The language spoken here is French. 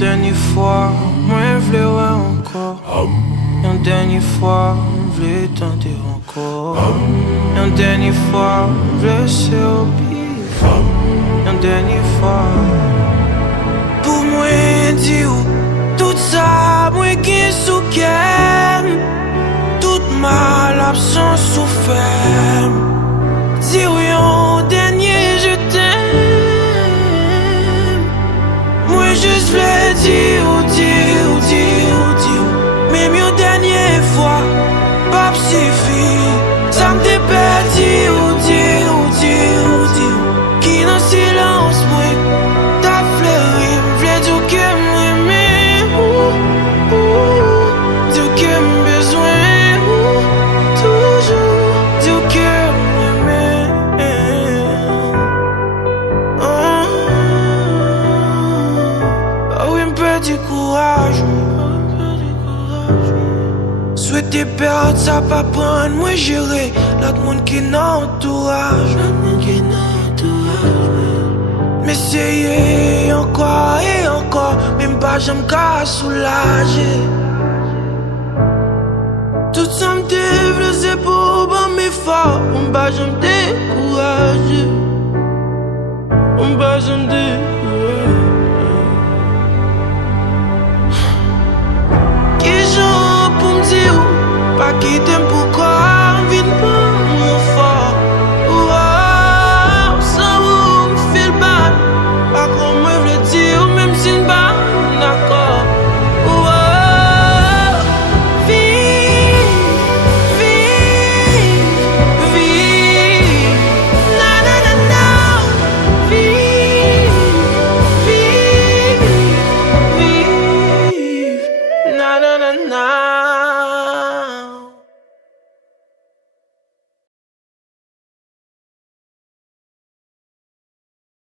dernière fois, moi je voulais ouais encore. Une dernière fois, je voulais tenter encore. Une dernière fois, je voulais essayer au pif. Une dernière fois. Pour moi, dire tout ça, moi qui souffre. Toute ma l'absence souffert. Dire un dernier je t'aime. Moi juste voulais dire. Même une dernière fois, pas suffit. Ça me dépêche dire. Qui dans le silence, moi, t'as fleuri. M'v'lait dire que m'aimer. Dire que m'besoin. Toujours dire que m'aimer. Ah oui, m'perdu courage. Souhaiter perdre ça pas prendre, moi gérer l'autre monde qui n'entourage. Mais essayer encore et encore, même pas j'aime qu'à soulager. Tout ça me développe, c'est pour mes forts. On va j'aime décourager. On va j'aime décourager.